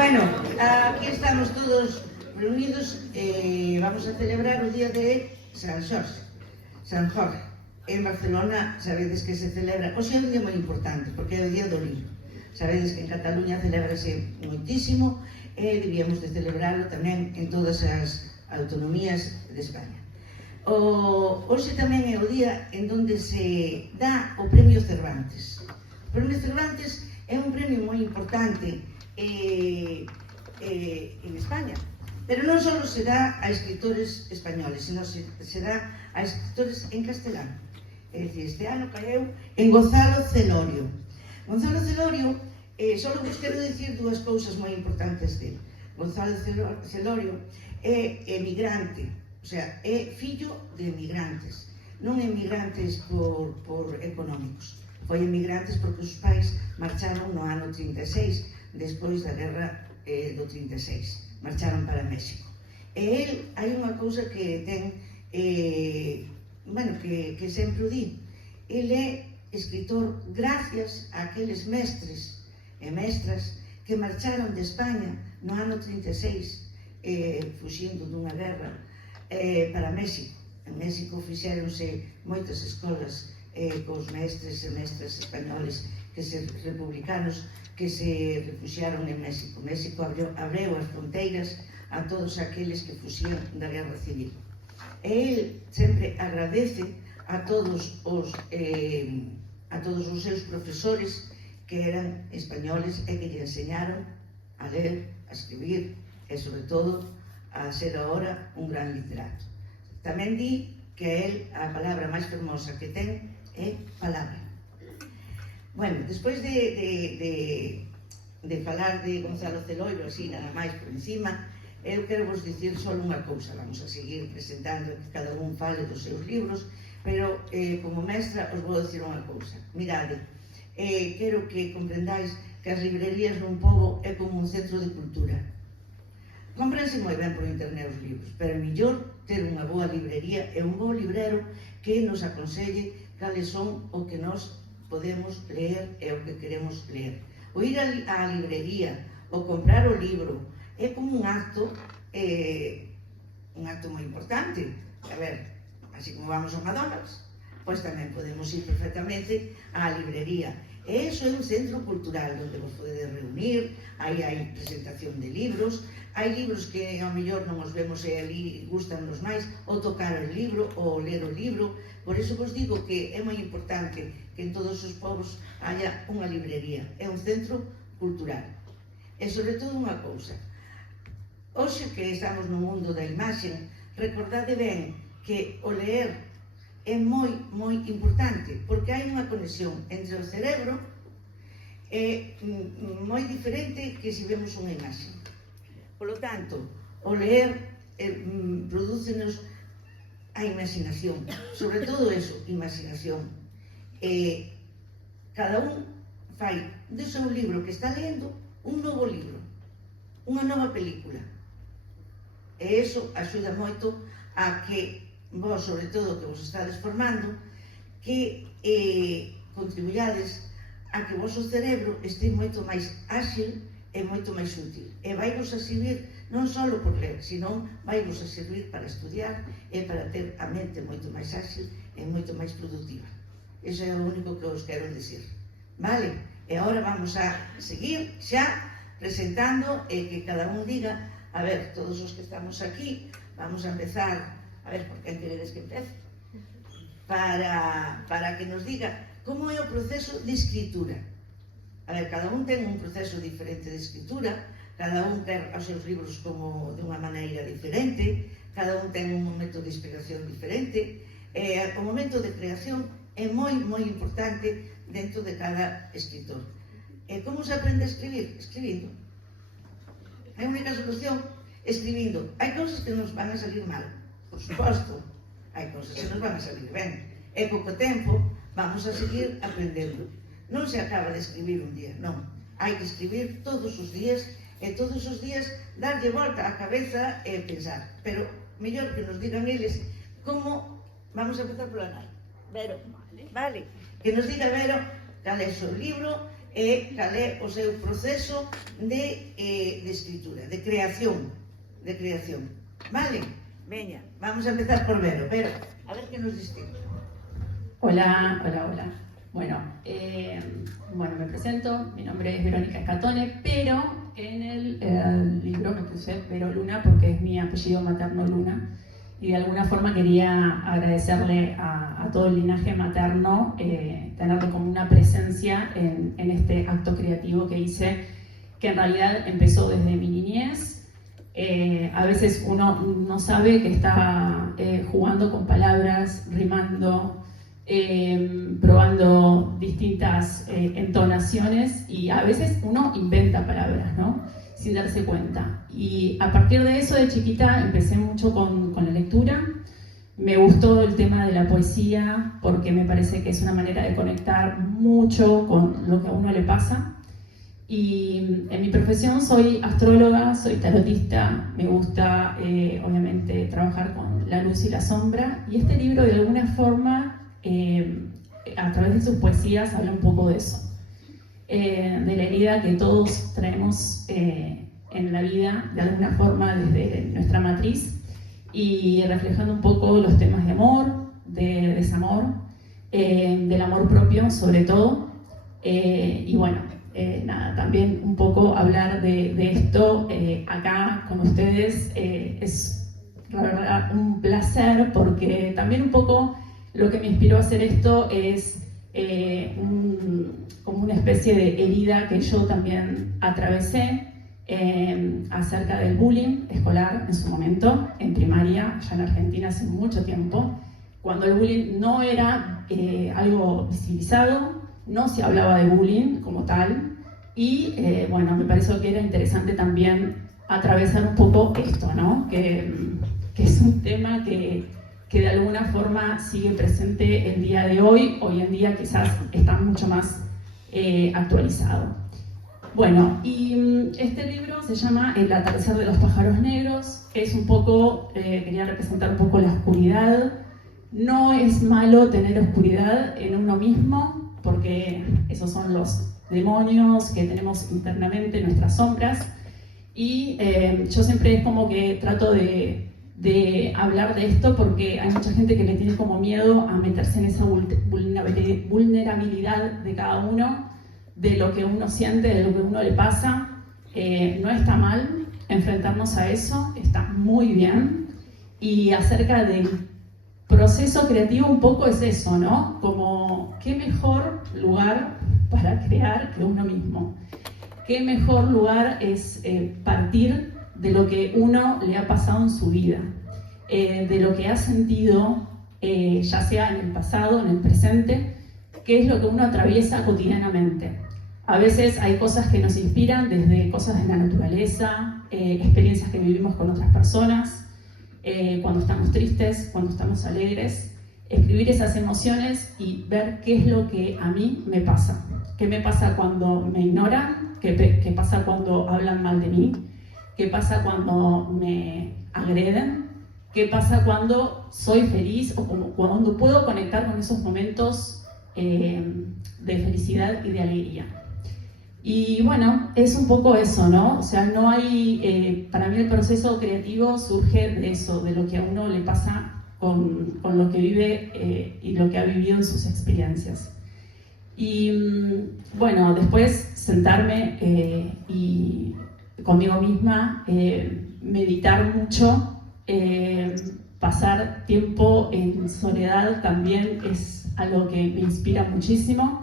Bueno, aquí estamos todos reunidos e vamos a celebrar o día de San Xorxe, San Jorge. En Barcelona sabedes que se celebra, hoxe é un día moi importante porque é o día do libro. Sabedes que en Cataluña celebrase moitísimo e debíamos de celebrarlo tamén en todas as autonomías de España. Hoxe tamén é o día en donde se dá o Premio Cervantes. O Premio Cervantes é un premio moi importante en España, pero non só se dá a escritores españoles, sino se dá a escritores en castelán. É dicir, este ano caeu en Gonzalo Celorio. Gonzalo Celorio, só vos quero dicir dúas cousas moi importantes dele. Gonzalo Celorio é emigrante, o sea, é fillo de emigrantes, non emigrantes por económicos. Foi emigrantes porque os pais marcharon no ano 36, despois da guerra do 36, marcharon para México. E el, hai unha cousa que ten, que sempre o di, el é escritor gracias a aqueles mestres e mestras que marcharon de España no ano 36, fuxindo dunha guerra para México. En México fixéronse moitas escolas cos mestres e mestras españoles republicanos que se refugiaron en México. México abriu as fronteiras a todos aqueles que fuxían da guerra civil. E el sempre agradece a todos os seus profesores que eran españoles e que lle enseñaron a ler, a escribir e, sobre todo, a ser agora un gran literato. Tamén di que el, a palabra máis fermosa que ten é palabra. Bueno, despois de falar de Gonzalo Celoiro, así nada máis por encima, eu quero vos dicir só unha cousa. Vamos a seguir presentando que cada un fale dos seus libros, pero como mestra os vou dicir unha cousa. Mirade, quero que comprendáis que as librerías nun pobo é como un centro de cultura. Comprense moi ben por internet os libros, pero é mellor ter unha boa librería e un bo librero que nos aconselle cales son o que nos podemos ler e o que queremos ler. O ir á librería, o comprar o libro, é como un acto moi importante. A ver, así como vamos ao McDonald's, pois tamén podemos ir perfectamente á librería. E iso é un centro cultural onde vos podedes reunir, aí hai presentación de libros, hai libros que ao mellor non os vemos e ali gustan-nos máis, ou tocar o libro, ou ler o libro. Por iso vos digo que é moi importante que en todos os povos haya unha librería, é un centro cultural. E sobre todo unha cousa, hoxe que estamos no mundo da imaxe, recordade ben que o ler é moi importante, porque hai unha conexión entre o cerebro e moi diferente que se vemos unha imaxe. Por lo tanto, o ler prodúcenos a imaginación, sobre todo eso, imaginación. Cada un fai do seu libro que está lendo un novo libro, unha nova película. E iso axuda moito a que vos, sobre todo, que vos estades formando, que contribuyades a que o vosso cerebro este moito máis áxil e moito máis útil. E vai vos a servir non só por ler, senón vai vos a servir para estudiar e para ter a mente moito máis áxil e moito máis productiva. Iso é o único que os quero dicir. Vale? E agora vamos a seguir xa presentando e que cada un diga, a ver, todos os que estamos aquí, vamos a empezar, a ver, por quen queredes que empece? Para que nos diga como é o proceso de escritura. A ver, cada un ten un proceso diferente de escritura, cada un quer os seus libros como de unha maneira diferente, cada un ten un momento de inspiración diferente, e o momento de creación é moi importante dentro de cada escritor. E como se aprende a escribir? Escribindo. A única solución, escribindo. Hai cousas que nos van a salir mal, por suposto, hai cousas que nos van a salir ben, e pouco tempo vamos a seguir aprendendo. Non se acaba de escribir un día, non. Hai que escribir todos os días e todos os días darlle volta á cabeza e pensar. Pero mellor que nos digan eles como vamos a empezar pola nai. Vero, vale? Que nos diga Vero cal é o seu libro e cal é o seu proceso de escritura, de creación. Vale? Veña, vamos a empezar por Vero. Vero, a ver que nos distingue. Hola. Bueno, me presento, mi nombre es Verónica Scatone, pero en el libro me puse Vero Luna porque es mi apellido materno Luna, y de alguna forma quería agradecerle a todo el linaje materno tenerlo como una presencia en este acto creativo que hice, que en realidad empezó desde mi niñez. A veces uno no sabe que está jugando con palabras, rimando, probando distintas entonaciones, y a veces uno inventa palabras, ¿no? Sin darse cuenta. Y a partir de eso, de chiquita, empecé mucho con la lectura. Me gustó el tema de la poesía porque me parece que es una manera de conectar mucho con lo que a uno le pasa. Y en mi profesión soy astróloga, soy tarotista, me gusta obviamente trabajar con la luz y la sombra, y este libro de alguna forma a través de sus poesías habla un poco de eso, de la herida que todos traemos en la vida de alguna forma desde nuestra matriz, y reflejando un poco los temas de amor, de desamor, del amor propio sobre todo, y bueno, nada, también un poco hablar de esto acá con ustedes. Es la verdad un placer, porque también un poco lo que me inspiró a hacer esto es como una especie de herida que yo también atravesé acerca del bullying escolar en su momento, en primaria, ya en Argentina hace mucho tiempo, cuando el bullying no era algo visibilizado, no se hablaba de bullying como tal, y bueno, me pareció que era interesante también atravesar un poco esto, ¿no? Que es un tema que de alguna forma sigue presente el día de hoy en día quizás está mucho más actualizado. Bueno, y este libro se llama El atardecer de los pájaros negros. Es un poco, quería representar un poco la oscuridad. No es malo tener oscuridad en uno mismo, porque esos son los demonios que tenemos internamente, nuestras sombras. Y yo siempre es como que trato de hablar de esto, porque hay mucha gente que le tiene como miedo a meterse en esa vulnerabilidad de cada uno, de lo que uno siente, de lo que uno le pasa. No está mal enfrentarnos a eso, está muy bien. Y acerca del proceso creativo un poco es eso, ¿no? Como qué mejor lugar para crear que uno mismo. Qué mejor lugar es partir de lo que uno le ha pasado en su vida, de lo que ha sentido, ya sea en el pasado, en el presente, qué es lo que uno atraviesa cotidianamente. A veces hay cosas que nos inspiran desde cosas de la naturaleza, experiencias que vivimos con otras personas, cuando estamos tristes, cuando estamos alegres, escribir esas emociones y ver qué es lo que a mí me pasa. ¿Qué me pasa cuando me ignoran? ¿Qué pasa cuando hablan mal de mí? ¿Qué pasa cuando me agreden? ¿Qué pasa cuando soy feliz o cuando puedo conectar con esos momentos de felicidad y de alegría? Y bueno, es un poco eso, ¿no? O sea, no hay, para mí el proceso creativo surge de eso, de lo que a uno le pasa con lo que vive y lo que ha vivido en sus experiencias. Y bueno, después sentarme y conmigo misma, meditar mucho, pasar tiempo en soledad también es algo que me inspira muchísimo.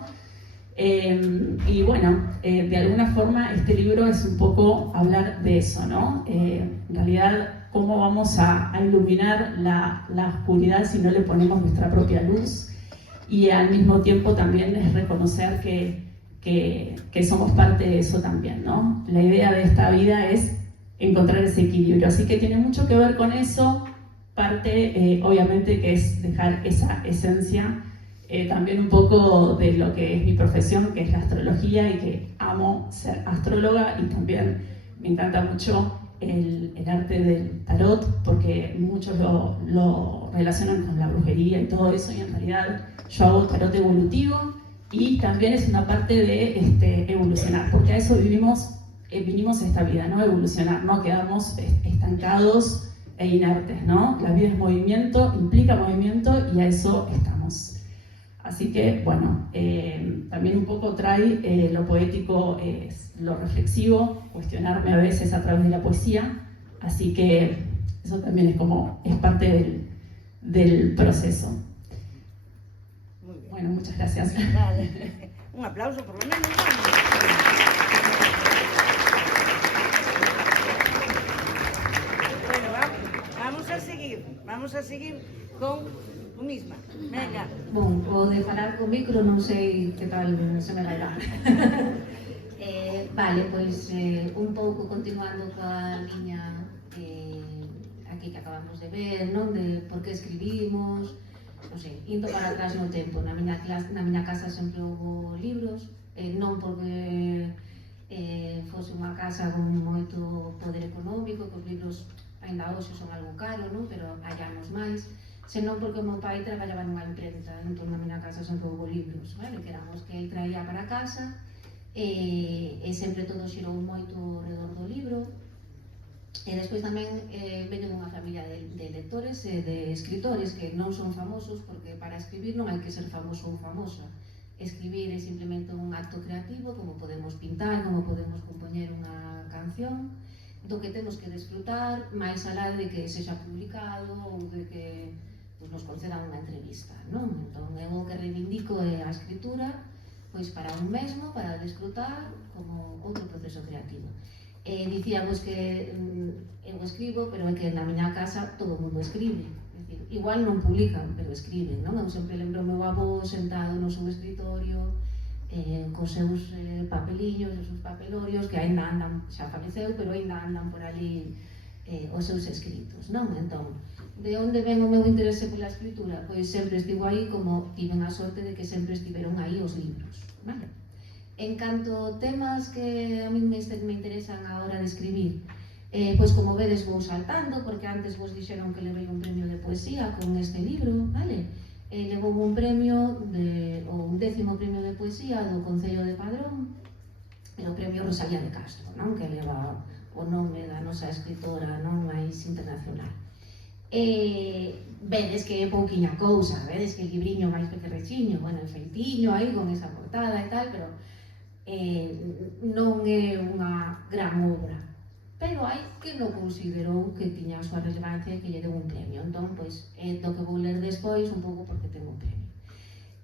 Y bueno, de alguna forma este libro es un poco hablar de eso, ¿no? En realidad, ¿cómo vamos a iluminar la oscuridad si no le ponemos nuestra propia luz? Y al mismo tiempo también es reconocer que somos parte de eso también, ¿no? La idea de esta vida es encontrar ese equilibrio, así que tiene mucho que ver con eso. Parte, obviamente, que es dejar esa esencia, también un poco de lo que es mi profesión, que es la astrología, y que amo ser astróloga, y también me encanta mucho el arte del tarot, porque muchos lo relacionan con la brujería y todo eso, y en realidad yo hago tarot evolutivo, y también es una parte de evolucionar, porque a eso vinimos esta vida, ¿no? Evolucionar, no quedarnos estancados e inertes, ¿no? La vida es movimiento, implica movimiento y a eso estamos. Así que, bueno, también un poco trae lo poético, lo reflexivo, cuestionarme a veces a través de la poesía, así que eso también es parte del proceso. Muy bien. Bueno, muchas gracias. Vale. Un aplauso por lo menos. Bueno, vamos a seguir con tú misma. Venga. Bon, o de falar co micro non sei que tal se me dará. Vale, pois un pouco continuando coa liña aquí que acabamos de ver, non? De por que escribimos, non sei, indo para atrás no tempo. Na miña casa sempre houve libros, non porque fose unha casa con moito poder económico, que os libros ainda hoxe son algo caro, non? Pero hallamos máis, senón porque o meu pai traballaba nunha imprenta, entón na miña casa sempre houve libros, vale? Que éramos que ele traía para casa, e sempre todo xirou moito ao redor do libro. E despois tamén veño dunha familia de lectores e de escritores que non son famosos, porque para escribir non hai que ser famoso ou famosa. Escribir é simplemente un acto creativo, como podemos pintar, como podemos compoñer unha canción, do que temos que desfrutar, máis alá de que sexa publicado ou de que nos concedan unha entrevista, non? Entón, eu o que reivindico é a escritura, pois para un mesmo, para desfrutar, como outro proceso creativo. Dicíamos que eu escribo, pero é que na miña casa todo o mundo escribe. É dicir, igual non publican, pero escriben, non? Eu sempre lembro o meu avó sentado no seu escritorio, cos seus papeliños, os seus papelorios, que ainda andan, xa faleceu, pero ainda andan por ali os seus escritos, non? Entón, de onde ven o meu interese pola escritura? Pois sempre estivo aí, como tiven a sorte de que sempre estiveron aí os libros, vale? En canto temas que a mí me interesan a hora de escribir, pois como vedes vou saltando, porque antes vos dixeron que levei un premio de poesía con este libro, vale? Levou un premio, o 10º premio de poesía do Concello de Padrón, o premio Rosalía de Castro, non? Que leva o nome da nosa escritora non máis internacional. Vedes que é pouquiña cousa, vedes que o libriño máis pequerrechiño, bueno, el feitiño aí con esa portada e tal, pero non é unha gran obra, pero hai que non considerou que tiña a súa relevancia e que lle deu un premio. Entón, pois, do que vou ler despois un pouco porque ten un premio.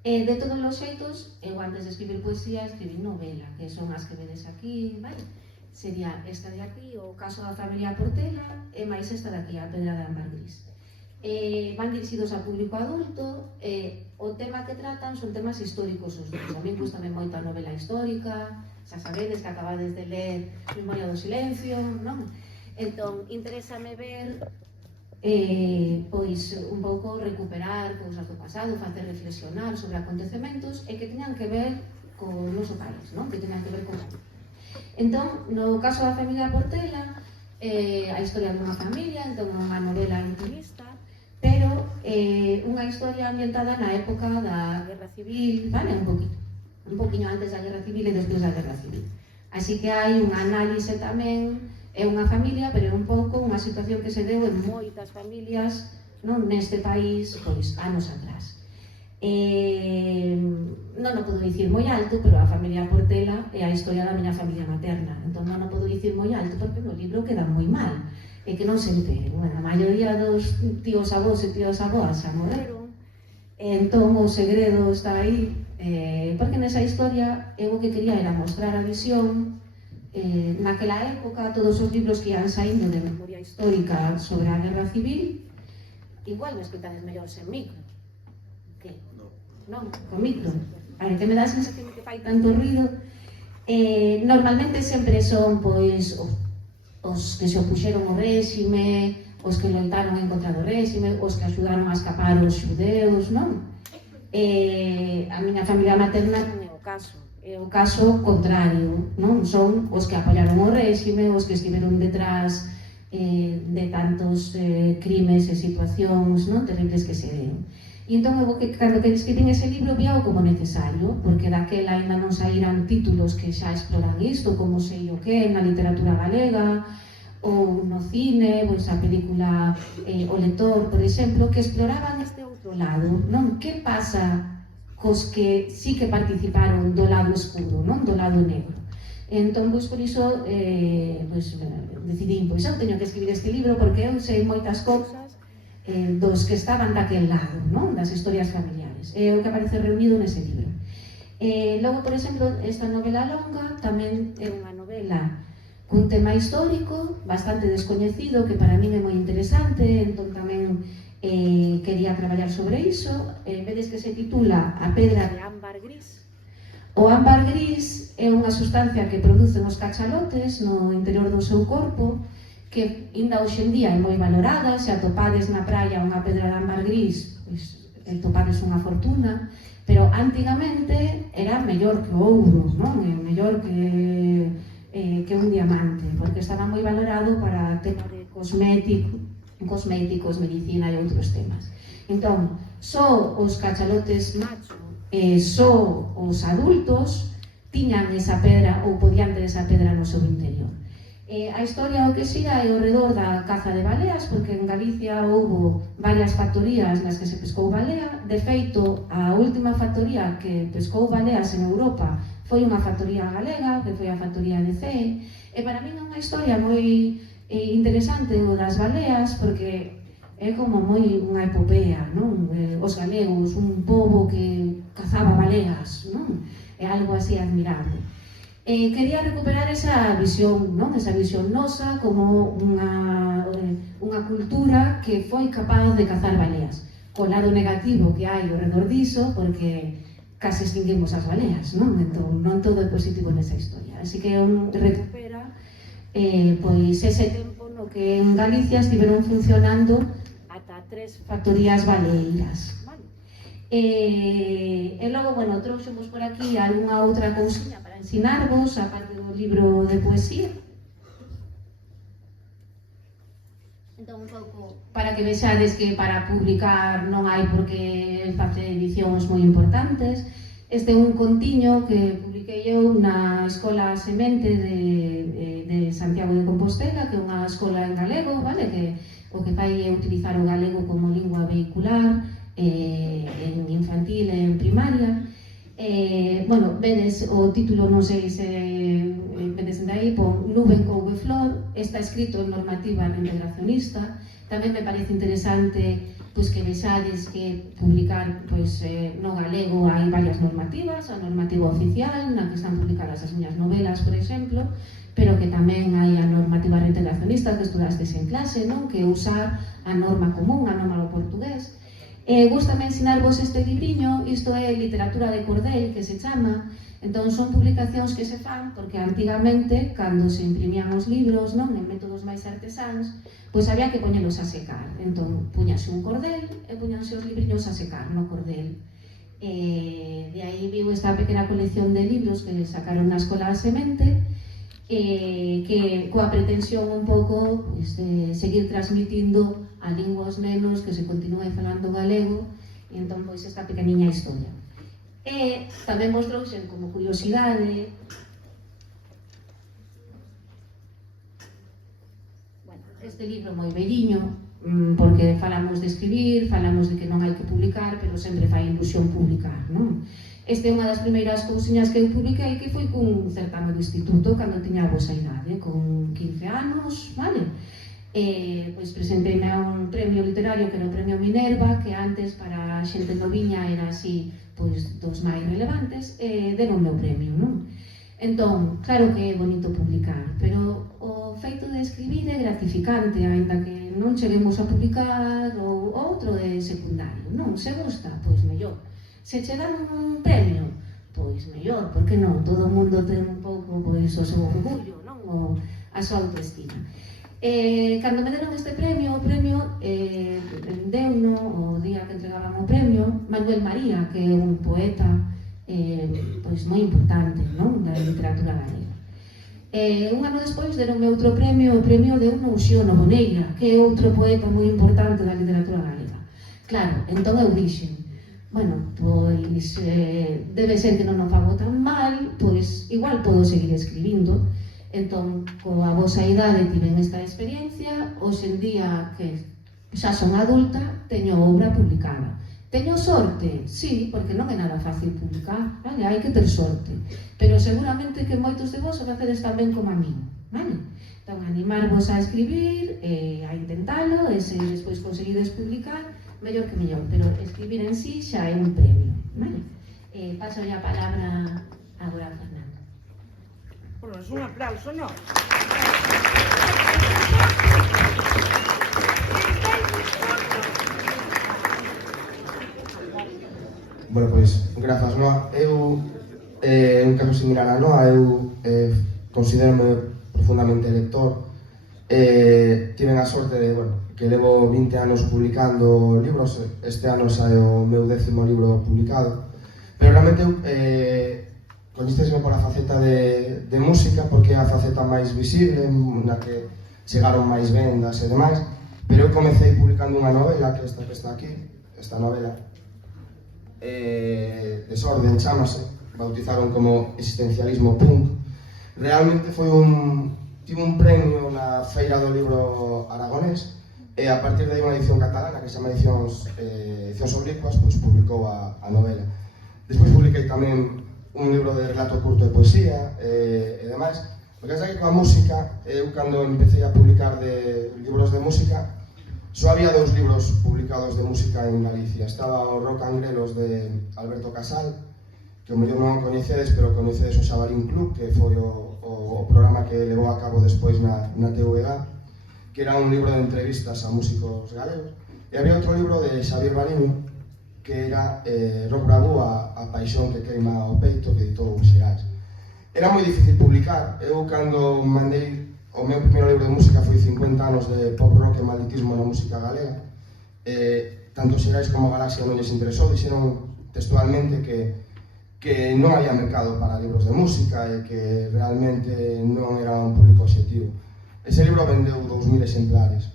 De todos os xeitos, eu antes de escribir poesía, escribí novela, que son as que vedes aquí, vale? Sería esta de aquí, o caso da familia Portela, e máis esta de aquí, a Pedra de Ámbar Gris. Van dirixidos a público adulto, o tema que tratan son temas históricos os dous. A mí gustame moito a novela histórica, xa sabedes que acabades de ler Memoria do Silencio, non? Entón, interésame ver, pois, un pouco recuperar cousas do pasado, facer reflexionar sobre acontecementos e que teñan que ver co noso país, non? Que teñan que ver con... Entón, no caso da familia Portela, a historia dunha familia, entón unha novela intimista, pero unha historia ambientada na época da Guerra Civil, vale? Un poquinho antes da Guerra Civil e despois da Guerra Civil. Así que hai un análise tamén, é unha familia, pero é un pouco unha situación que se deu en moitas familias, non, neste país, pois, anos atrás. Non o podo dicir moi alto, pero a familia Portela é a historia da miña familia materna, entón non o podo dicir moi alto porque no libro queda moi mal. E que non se entere, bueno, a maioría dos tíos avós e tíos avós xa morreron, entón o segredo está aí, porque nesa historia eu o que quería era mostrar a visión naquela época, todos os libros que ian saindo de memoria histórica sobre a Guerra Civil, igual me escoitades mellor sen micro. Que? Non, con micro. Vale, que me dá a sensación que fai tanto ruido. Normalmente sempre son, pois, os que se opuxeron ao réxime, os que loitaron en contra do réxime, os que axudaron a escapar os xudeus, non? A miña familia materna non é o caso, é o caso contrario, non? Son os que apoiaron o réxime, os que estiveron detrás de tantos crimes e situacións, non? Terribles que se deron. E entón, cando que escribín ese libro, víao como necesario, porque daquela ainda non saíran títulos que xa exploran isto, como sei o que, na literatura galega, ou no cine, pois a película O lector, por exemplo, que exploraban este outro lado, non? Que pasa cos que sí que participaron do lado escuro, non? Do lado negro. Entón, pois, por iso, decidín, pois, eu teño que escribir este libro porque eu sei moitas cousas dos que estaban daquel lado, non? Das historias familiares. É o que aparece reunido nese libro. Logo, por exemplo, esta novela longa tamén é unha novela cun tema histórico bastante descoñecido, que para min é moi interesante, entón tamén quería traballar sobre iso. Vedes que se titula A pedra de ámbar gris. O ámbar gris é unha sustancia que producen os cachalotes no interior do seu corpo, que ainda hoxe en día é moi valorada. Se atopades na praia unha pedra de ámbar gris, pois topades unha fortuna, pero antigamente era mellor que o ouro, non? Mellor que un diamante, porque estaba moi valorado para tema de cosméticos, medicina e outros temas. Entón, só os cachalotes macho e só os adultos tiñan esa pedra ou podían ter esa pedra no seu interior. A historia o que siga é ao redor da caza de baleas, porque en Galicia houbo varias factorías nas que se pescou balea. De feito, a última factoría que pescou baleas en Europa foi unha factoría galega, que foi a factoría de CE. E para min é unha historia moi interesante o das baleas, porque é como moi unha epopea, non? Os galegos, un pobo que cazaba baleas, non? É algo así admirable. Quería recuperar esa visión, non? Esa visión nosa como unha cultura que foi capaz de cazar baleas. Co lado negativo que hai ao redor diso, porque case extinguimos as baleas, non? Entón, non todo é positivo nesa historia. Así que recupera pois ese tempo no que en Galicia estiveron funcionando ata 3 factorías baleiras. E logo, bueno, trouxemos por aquí algunha outra cousiña para ensinarvos, a parte do libro de poesía. Entón, un pouco para que vexades que para publicar non hai porque facer edicións moi importantes. Este é un contiño que publiquei eu na Escola Semente de Santiago de Compostela, que é unha escola en galego, vale? Que o que fai é utilizar o galego como lingua vehicular en infantil e en primaria. Bueno, vedes o título, non sei se vedes aí, pon Nube, couve, flor. Está escrito en normativa integracionista. Tamén me parece interesante pois que vexades que publicar pois no galego hai varias normativas, a normativa oficial na que están publicadas as miñas novelas, por exemplo, pero que tamén hai a normativa reintegracionista que estudastes en clase, non? Que usar a norma común, a norma do portugués. Gústame ensinarvos este libriño. Isto é literatura de cordel, que se chama. Entón, son publicacións que se fan porque antigamente, cando se imprimían os libros, non, en métodos máis artesáns, pois había que poñelos a secar. Entón, puñase un cordel e puñanse os libriños a secar no cordel. De aí viu esta pequena colección de libros que sacaron na Escola Semente, que coa pretensión un pouco pois, de seguir transmitindo a lingua aos nenos, que se continúe falando galego, e entón pois esta pequeniña historia. E tamén vos trouxen como curiosidade este libro moi velliño, porque falamos de escribir, falamos de que non hai que publicar, pero sempre fai ilusión publicar, non? Este é unha das primeiras cousiñas que eu publiquei, que foi cun certame do instituto, cando tiña a vosa idade, con 15 anos, vale? Pois presenteime a un premio literario que era o premio Minerva, que antes para a xente noviña era así, pois dos máis relevantes, e deron o meu premio, non? Entón, claro que é bonito publicar, pero o feito de escribir é gratificante, aínda que non cheguemos a publicar, ou outro é secundario, non? Se gusta, pois mellor. Se che dan un premio, pois mellor, porque non? Todo o mundo ten un pouco pois, o seu orgullo, non? O a súa autoestima. Cando me deron este premio, o premio deuno o día que entregaban o premio Manuel María, que é un poeta pois moi importante, non? Da literatura galega. Un ano despois deronme outro premio, o premio de Uno Uxío Novoneira, que é outro poeta moi importante da literatura galega. Claro, entón eu dixen, bueno, pois debe ser que non o fago tan mal, pois igual podo seguir escribindo. Entón, coa vosa idade tiven esta experiencia, hoxe en día que xa son adulta, teño obra publicada. Teño sorte? Sí, porque non é nada fácil publicar, vale? Hai que ter sorte. Pero seguramente que moitos de vos o facedes tamén como a mí, vale? Entón, animarvos a escribir, a intentalo, e se despois conseguides publicar, mellor que mellor, pero escribir en sí xa é un premio, vale? Paso a palabra agora a Fernando. Bueno, es un aplauso, ¿no? Bueno, pois, grazas, Noa. Eu, en caso similar a Noa, eu considero-me profundamente lector. Tiven a sorte de, bueno, que levo 20 anos publicando libros. Este ano xa é o meu 10º libro publicado. Pero realmente eu coñecesme pola faceta de música, porque é a faceta máis visible, na que chegaron máis vendas e demais. Pero eu comecei publicando unha novela, que está aquí, esta novela, Desorden, chámase, bautizaron como existencialismo punk. Realmente foi tive un premio na Feira do Libro Aragonés, e a partir de aí unha edición catalana que se chama Edicións Oblicuas, pois publicou a novela. Despois publiquei tamén un libro de relato curto de poesía e demais. O que é que coa música, eu cando empecé a publicar de libros de música, só había 2 libros publicados de música en Galicia. Estaba o Rock and Grelos de Alberto Casal, que o mellor non o coñecedes, pero coñecedes o Xabarín Club, que foi o programa que levou a cabo despois na TVG, que era un libro de entrevistas a músicos galegos. E había outro libro de Xavier Baliño, que era Rock Bravú, a paixón que queima o peito, que editou Xerais. Era moi difícil publicar. Eu, cando mandei o meu primeiro libro de música, foi 50 anos de pop rock e malditismo na música galega. Tanto Xerais como Galaxia non lles interesou, dixeron textualmente que non había mercado para libros de música e que realmente non era un público objetivo. Ese libro vendeu 2000 exemplares,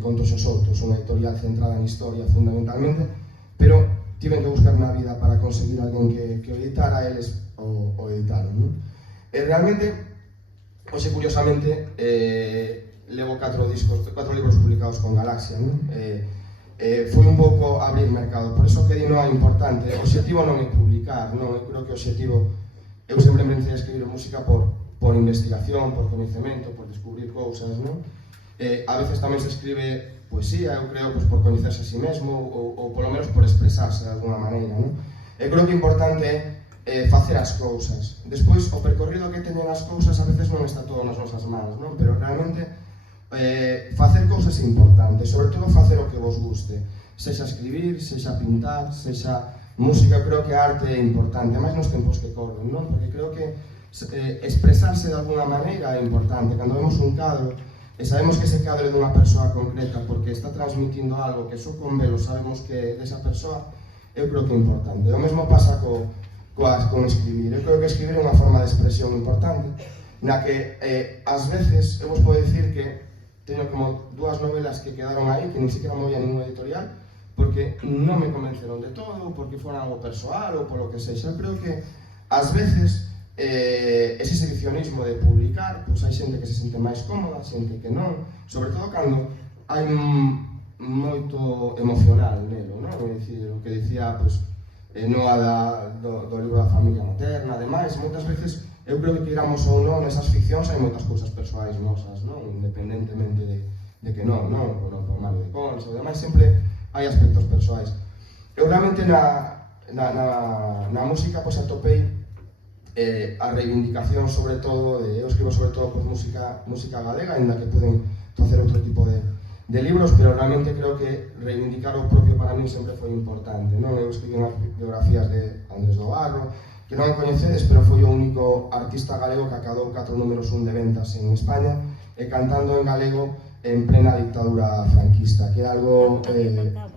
Contos os Outros, unha editorial centrada en historia fundamentalmente, pero tiven que buscar unha vida para conseguir alguén que o editara, eles o editaron, non? E realmente, hoxe, curiosamente, levo 4 libros publicados con Galaxia, non? Foi un pouco abrir mercado, por iso que di non é importante. O objetivo non é publicar, non? Eu creo que o objetivo, eu sempre me empecé a escribir música por investigación, por coñecemento, por descubrir cousas, non? A veces tamén se escribe poesía, eu creo, por coñecerse a si mesmo, ou polo menos por expresarse de alguna maneira, non? Eu creo que o importante é facer as cousas. Despois, o percorrido que teñen as cousas a veces non está todo nas nosas mans, non? Pero realmente facer cousas é importante, sobre todo facer o que vos guste, sexa escribir, sexa pintar, sexa música. Eu creo que a arte é importante, máis nos tempos que corren, non? Porque creo que expresarse de alguna maneira é importante. Cando vemos un cadro e sabemos que ese cadro é dunha persoa concreta porque está transmitindo algo que só con velo sabemos que é desa persoa, eu creo que é importante. O mesmo pasa con escribir. Eu creo que escribir é unha forma de expresión importante, na que ás veces eu vos podo dicir que teño como 2 novelas que quedaron aí, que ni siquiera movía ningún editorial, porque non me convenceron de todo, porque foran algo persoal ou polo que sexa. Eu creo que ás veces ese exhibicionismo de publicar, pois hai xente que se sente máis cómoda, xente que non, sobre todo cando hai moito emocional nelo, non? É dicir, o que dicía, pois, Noa do libro da familia materna, ademais, moitas veces, eu creo que queiramos ou non, nesas ficcións hai moitas cousas persoais nosas, non? Independentemente de que non, non? Por Mario de Cons, ou demais, sempre hai aspectos persoais. Eu realmente na música, pois, atopei a reivindicación, sobre todo, eu escribo sobre todo por música galega, ainda que poden facer outro tipo de libros, pero realmente creo que reivindicar o propio para mí sempre foi importante, non? Eu escribí unhas biografías de Andrés do Barro, que non coñecedes, pero foi o único artista galego que acadou 4 números 1 de ventas en España, e cantando en galego en plena dictadura franquista, que é algo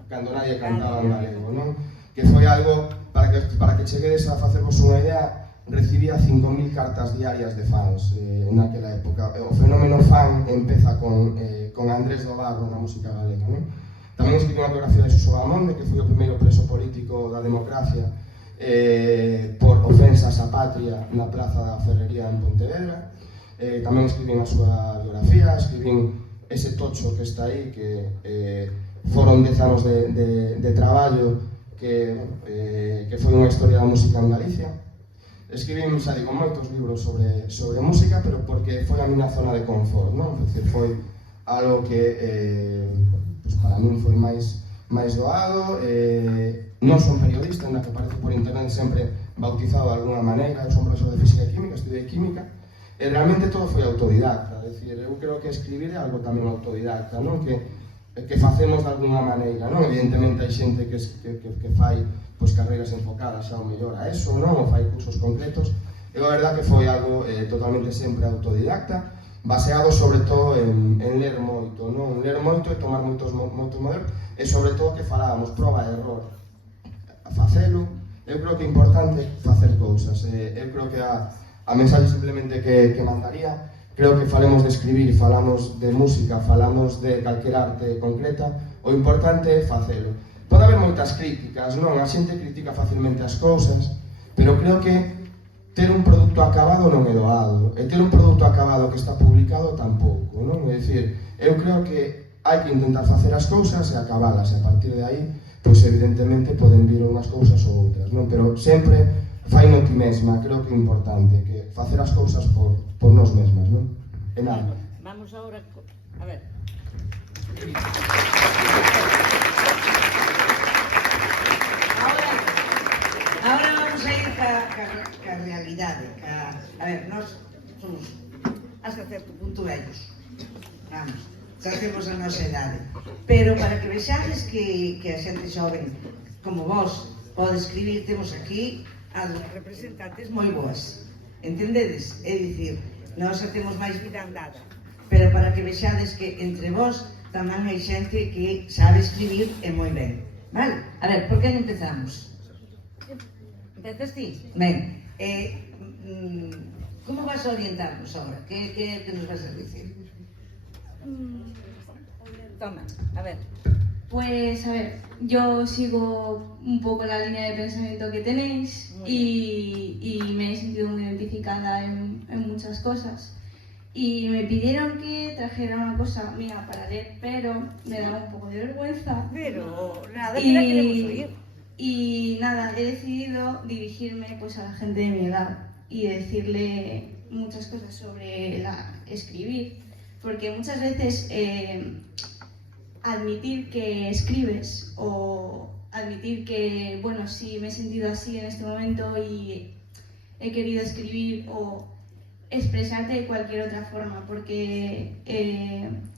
cando nadie cantaba en galego, non? Que foi algo, para que cheguedes a facervos unha idea, recibía 5.000 cartas diarias de fans naquela época. O fenómeno fan empeza con Andrés do Barro na música galega, non? Tamén escribí unha biografía de Suso Bamonde, que foi o primeiro preso político da democracia por ofensas á patria na Praza da Ferrería en Pontevedra. Tamén escribín a súa biografía, escribín ese tocho que está aí, que foron 10 anos de traballo, que foi unha historia da música en Galicia. Escribín, xa digo, moitos libros sobre música, pero porque foi a miña zona de confort, non? É dicir, foi algo que pues para min foi máis doado. Non son periodista, na que aparece por internet sempre bautizado de alguna maneira. Eu son profesor de física e química, estudiei química, e realmente todo foi autodidacta. É dicir, eu creo que escribir é algo tamén autodidacta, non? Que facemos de alguna maneira, non? Evidentemente hai xente que fai pois carreiras enfocadas ao mellor a eso, non? Ou fai cursos concretos. Eu a verdad que foi algo totalmente sempre autodidacta, baseado sobre todo en ler moito, non? Ler moito e tomar moitos modelos, e sobre todo que falábamos, proba e error, a facelo. Eu creo que é importante facer cousas. Eu creo que a mensaxe simplemente que mandaría, creo que falemos de escribir, falamos de música, falamos de calquer arte concreta, o importante é facelo. Pode haber moitas críticas, non? A xente critica facilmente as cousas, pero creo que ter un produto acabado non é doado, e ter un produto acabado que está publicado tampouco, non? É dicir, eu creo que hai que intentar facer as cousas e acabalas, e a partir de aí, pois evidentemente poden vir unhas cousas ou outras, non? Pero sempre fai no ti mesma, creo que é importante, que facer as cousas por nós mesmas, non? E nada. Vamos ahora, a ver. Ahora vamos a ir ca realidade, a ver, nós somos hasta certo punto vellos, vamos, xa temos a nosa idade, pero para que vexades que a xente xoven como vos pode escribir, temos aquí a dos representantes moi boas, entendedes? É dicir, nós xa temos máis vida andada, pero para que vexades que entre vos tamén hai xente que sabe escribir e moi ben, vale? A ver, por que non empezamos? Empezas ti? Ben, como vas a orientarnos ahora? Que nos vas a decir? Toma, a ver. Pues a ver, yo sigo un poco la línea de pensamiento que tenéis y me he sentido muy identificada en muchas cosas. Y me pidieron que trajera una cosa mía para leer, pero me da un poco de vergüenza. Pero nada, que la queremos oír. Y nada, he decidido dirigirme pues a la gente de mi edad y decirle muchas cosas sobre escribir, porque muchas veces admitir que escribes o admitir que, bueno, sí, me he sentido así en este momento y he querido escribir, o expresarte de cualquier otra forma, porque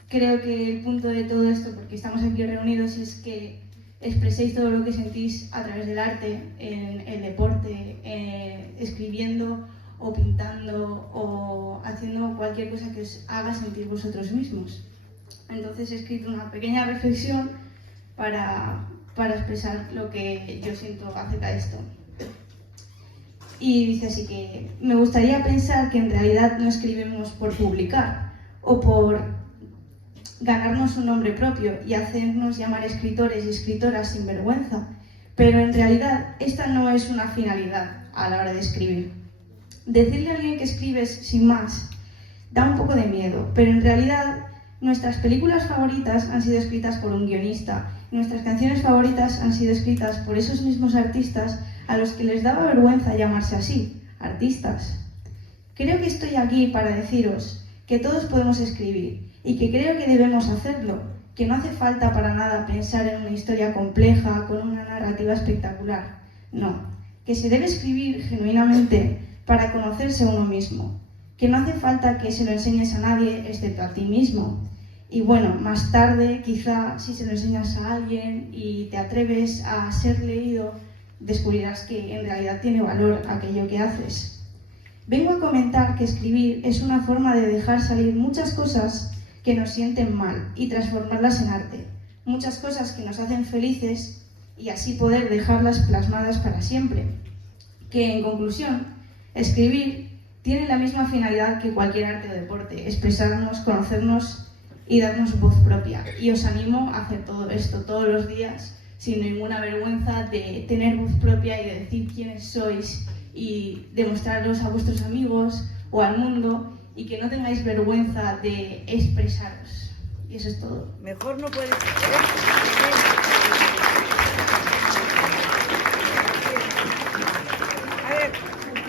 creo que el punto de todo esto, porque estamos aquí reunidos, es que expreséis todo lo que sentís a través del arte, en el deporte, escribiendo o pintando o haciendo cualquier cosa que os haga sentir vosotros mismos. Entonces he escrito una pequeña reflexión para expresar lo que yo siento acerca de esto. Y dice así que me gustaría pensar que en realidad no escribimos por publicar o por ganarnos un nombre propio y hacernos llamar escritores y escritoras sin vergüenza, pero en realidad esta no es una finalidad a la hora de escribir. Decirle a alguien que escribes sin más da un poco de miedo, pero en realidad nuestras películas favoritas han sido escritas por un guionista, nuestras canciones favoritas han sido escritas por esos mismos artistas a los que les daba vergüenza llamarse así, artistas. Creo que estoy aquí para deciros que todos podemos escribir y que creo que debemos hacerlo, que no hace falta para nada pensar en una historia compleja con una narrativa espectacular. No, que se debe escribir genuinamente para conocerse a uno mismo, que no hace falta que se lo enseñes a nadie excepto a ti mismo. Y bueno, más tarde, quizá si se lo enseñas a alguien y te atreves a ser leído, descubrirás que en realidad tiene valor aquello que haces. Vengo a comentar que escribir es una forma de dejar salir muchas cosas que nos sienten mal y transformarlas en arte, muchas cosas que nos hacen felices y así poder dejarlas plasmadas para siempre. Que en conclusión, escribir tiene la misma finalidad que cualquier arte o deporte, expresarnos, conocernos y darnos voz propia. Y os animo a hacer todo esto todos los días sin ninguna vergüenza de tener voz propia y de decir quiénes sois y demostraros a vuestros amigos o al mundo y que no tengáis vergüenza de expresaros. Y eso es todo. Mejor no puede ser. A ver,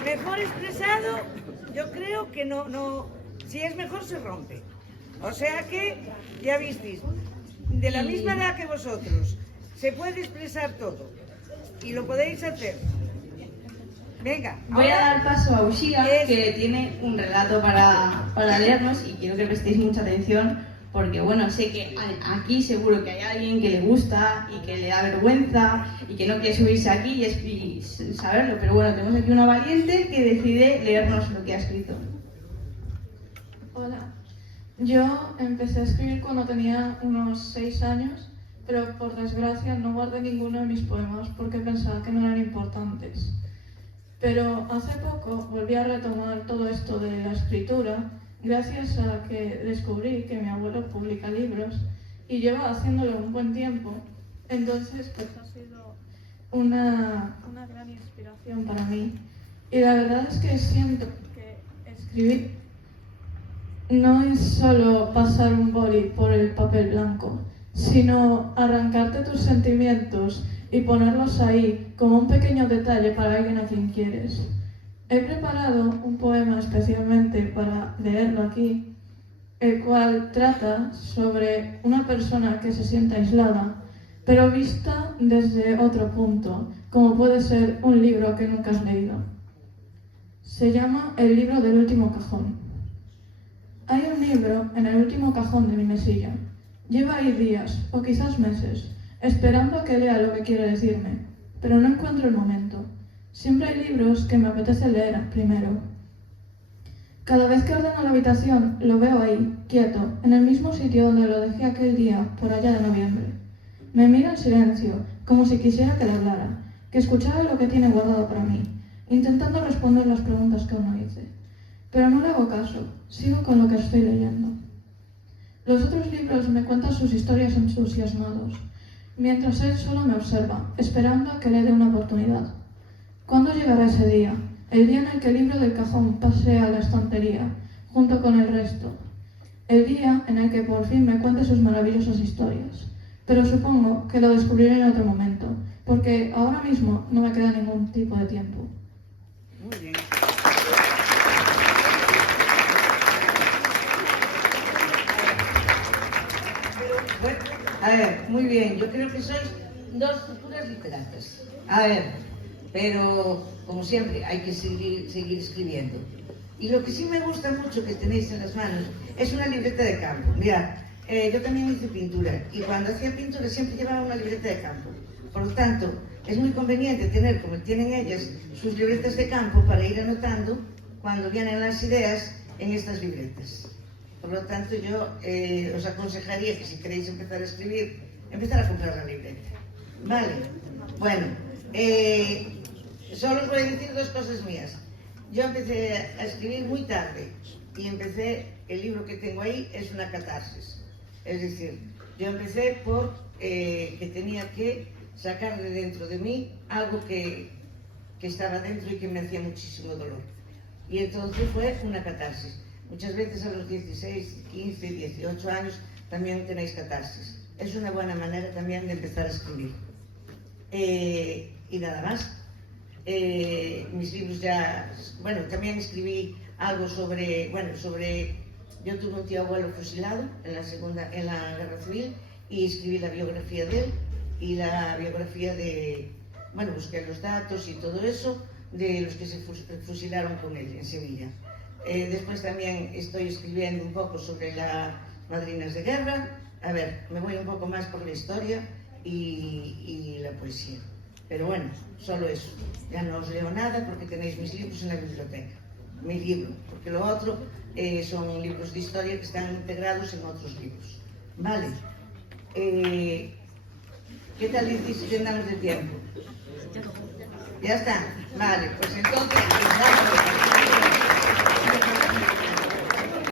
mejor expresado, yo creo que no, si es mejor se rompe. O sea que, ya visteis, de la misma edad que vosotros, se puede expresar todo. Y lo podéis hacer. Venga. Voy a ahora, dar paso a Ushia, es- que tiene un relato para leernos y quiero que prestéis mucha atención porque, bueno, sé que aquí seguro que hay alguien que le gusta y que le da vergüenza y que no quiere subirse aquí y saberlo, pero bueno, tenemos aquí una valiente que decide leernos lo que ha escrito. Hola, yo empecé a escribir cuando tenía unos 6 años, pero por desgracia no guardé ninguno de mis poemas porque pensaba que no eran importantes. Pero hace poco volví a retomar todo esto de la escritura gracias a que descubrí que mi abuelo publica libros y lleva haciéndolo un buen tiempo. Entonces, pues ha sido una gran inspiración para mí. Y la verdad es que siento que escribir no es solo pasar un boli por el papel blanco, sino arrancarte tus sentimientos y ponerlos ahí como un pequeño detalle para alguien a quien quieres. He preparado un poema especialmente para leerlo aquí, el cual trata sobre una persona que se siente aislada, pero vista desde otro punto, como puede ser un libro que nunca has leído. Se llama El libro del último cajón. Hay un libro en el último cajón de mi mesilla. Lleva ahí días, o quizás meses, esperando a que lea lo que quiere decirme, pero no encuentro el momento. Siempre hay libros que me apetece leer primero. Cada vez que ordeno la habitación, lo veo ahí, quieto, en el mismo sitio donde lo dejé aquel día, por allá de noviembre. Me mira en silencio, como si quisiera que le hablara, que escuchara lo que tiene guardado para mí, intentando responder las preguntas que aún no hice. Pero no le hago caso, sigo con lo que estoy leyendo. Los otros libros me cuentan sus historias entusiasmados, mientras él solo me observa, esperando a que le dé una oportunidad. ¿Cuándo llegará ese día? El día en el que el libro del cajón pase a la estantería, junto con el resto. El día en el que por fin me cuente sus maravillosas historias. Pero supongo que lo descubriré en otro momento, porque ahora mismo no me queda ningún tipo de tiempo. Muy bien. Bueno, a ver, muy bien, yo creo que sois dos futuras literatas. A ver, pero como siempre hay que seguir escribiendo. Y lo que sí me gusta mucho que tenéis en las manos es una libreta de campo. Mirad, yo también hice pintura y cuando hacía pintura siempre llevaba una libreta de campo. Por lo tanto, es muy conveniente tener, como tienen ellas, sus libretas de campo para ir anotando cuando vienen las ideas en estas libretas. Por lo tanto, yo os aconsejaría que si queréis empezar a escribir, empezar a comprar la libreta. Vale, bueno, solo os voy a decir dos cosas mías. Yo empecé a escribir muy tarde y el libro que tengo ahí es una catarsis. Es decir, yo empecé por que tenía que sacar de dentro de mí algo que estaba dentro y que me hacía muchísimo dolor. Y entonces fue una catarsis. Muchas veces a los 16, 15, 18 años también tenéis catarsis. Es una buena manera también de empezar a escribir. Y nada más. Mis libros ya... Bueno, también escribí algo sobre... Yo tuve un tío abuelo fusilado en la Guerra Civil y escribí la biografía de él y la biografía de... Bueno, busqué los datos y todo eso de los que se fusilaron con él en Sevilla. Después también estoy escribiendo un poco sobre las madrinas de guerra. A ver, me voy un poco más por la historia y la poesía. Pero bueno, solo eso. Ya no os leo nada porque tenéis mis libros en la biblioteca. Mi libro, porque lo otro son libros de historia que están integrados en otros libros. Vale. ¿Qué tal dices que andamos de tiempo? ¿Ya está? Vale, pues entonces...